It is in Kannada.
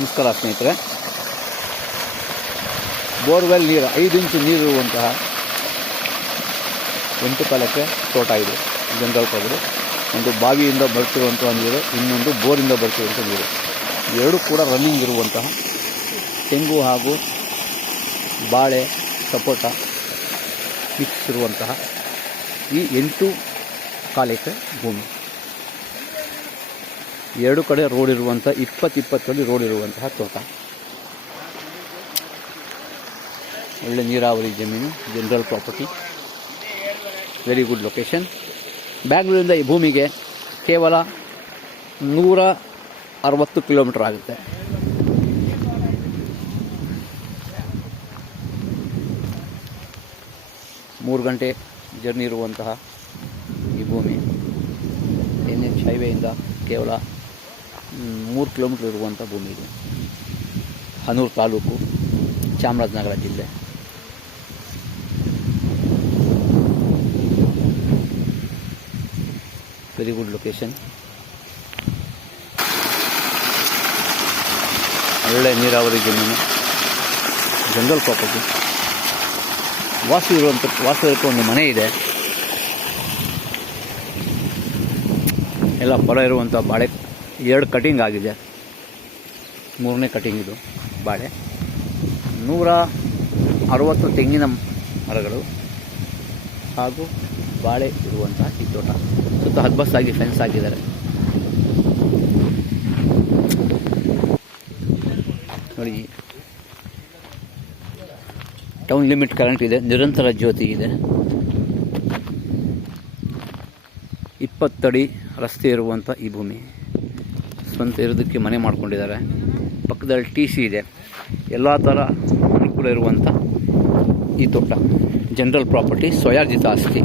ನಮಸ್ಕಾರ ಸ್ನೇಹಿತರೆ. ಬೋರ್ವೆಲ್ ನೀರು 5 ಇಂಚು ನೀರಿರುವಂತಹ 8 ಕಾಲಕ್ಕೆ ತೋಟ ಇದೆ. ಜನರಲ್ ಕೊಡೋದು ಒಂದು ಬಾವಿಯಿಂದ ಬರ್ತಿರುವಂತಹ ನೀರು, ಇನ್ನೊಂದು ಬೋರಿಂದ ಬರ್ತಿರುವಂಥ ನೀರು, ಎರಡೂ ಕೂಡ ರನ್ನಿಂಗ್ ಇರುವಂತಹ ತೆಂಗು ಹಾಗೂ ಬಾಳೆ ಸಪೋಟ ಮಿಕ್ಸ್ ಇರುವಂತಹ ಈ 8 ಕಾಲಕ್ಕೆ ಭೂಮಿ. ಎರಡು ಕಡೆ ರೋಡ್ ಇರುವಂಥ 20 ಅಡಿ ರೋಡ್ ಇರುವಂತಹ ತೋಟ. ಒಳ್ಳೆ ನೀರಾವರಿ ಜಮೀನು, general property, very good location. ಬ್ಯಾಂಗ್ಳೂರಿಂದ ಈ ಭೂಮಿಗೆ ಕೇವಲ 160 ಕಿಲೋಮೀಟರ್ ಆಗುತ್ತೆ. ಮೂರು ಗಂಟೆ ಜರ್ನಿ ಇರುವಂತಹ ಈ ಭೂಮಿ NH ಹೈವೇಯಿಂದ ಕೇವಲ 3 ಕಿಲೋಮೀಟರ್ ಇರುವಂಥ ಭೂಮಿ ಇದೆ. ಹನೂರು ತಾಲೂಕು, ಚಾಮರಾಜನಗರ ಜಿಲ್ಲೆ. ವೆರಿ ಗುಡ್ ಲೊಕೇಶನ್, ಒಳ್ಳೆ ನೀರಾವರಿ ಜಮೀನು, ಜನರಲ್ ಪ್ರಾಪರ್ಟಿ. ವಾಸವಿರೋಕ್ಕೆ ಒಂದು ಮನೆ ಇದೆ. ಎಲ್ಲ ಹೊರ ಇರುವಂಥ ಬಾಳೆ 2 ಕಟಿಂಗ್ ಆಗಿದೆ, 3ನೇ ಕಟಿಂಗ್ ಇದು ಬಾಳೆ. 160 ತೆಂಗಿನ ಮರಗಳು ಹಾಗೂ ಬಾಳೆ ಇರುವಂಥ ಈ ತೋಟ. ಸುತ್ತ ಹದ್ಬಸ್ಸಾಗಿ ಫೆನ್ಸ್ ಹಾಕಿದ್ದಾರೆ ನೋಡಿ. ಟೌನ್ ಲಿಮಿಟ್ ಕರೆಂಟ್ ಇದೆ, ನಿರಂತರ ಜ್ಯೋತಿ ಇದೆ. 20 ಅಡಿ ರಸ್ತೆ ಇರುವಂಥ ಈ ಭೂಮಿ. ಸ್ವಂತ ಇರೋದಕ್ಕೆ ಮನೆ ಮಾಡ್ಕೊಂಡಿದ್ದಾರೆ. ಪಕ್ಕದಲ್ಲಿ TC ಇದೆ. ಎಲ್ಲ ಥರ ಅನುಕೂಲ ಇರುವಂಥ ಈ ತೋಟ ಜನರಲ್ ಪ್ರಾಪರ್ಟಿ, ಸ್ವಯಾರ್ಜಿತ ಆಸ್ತಿ.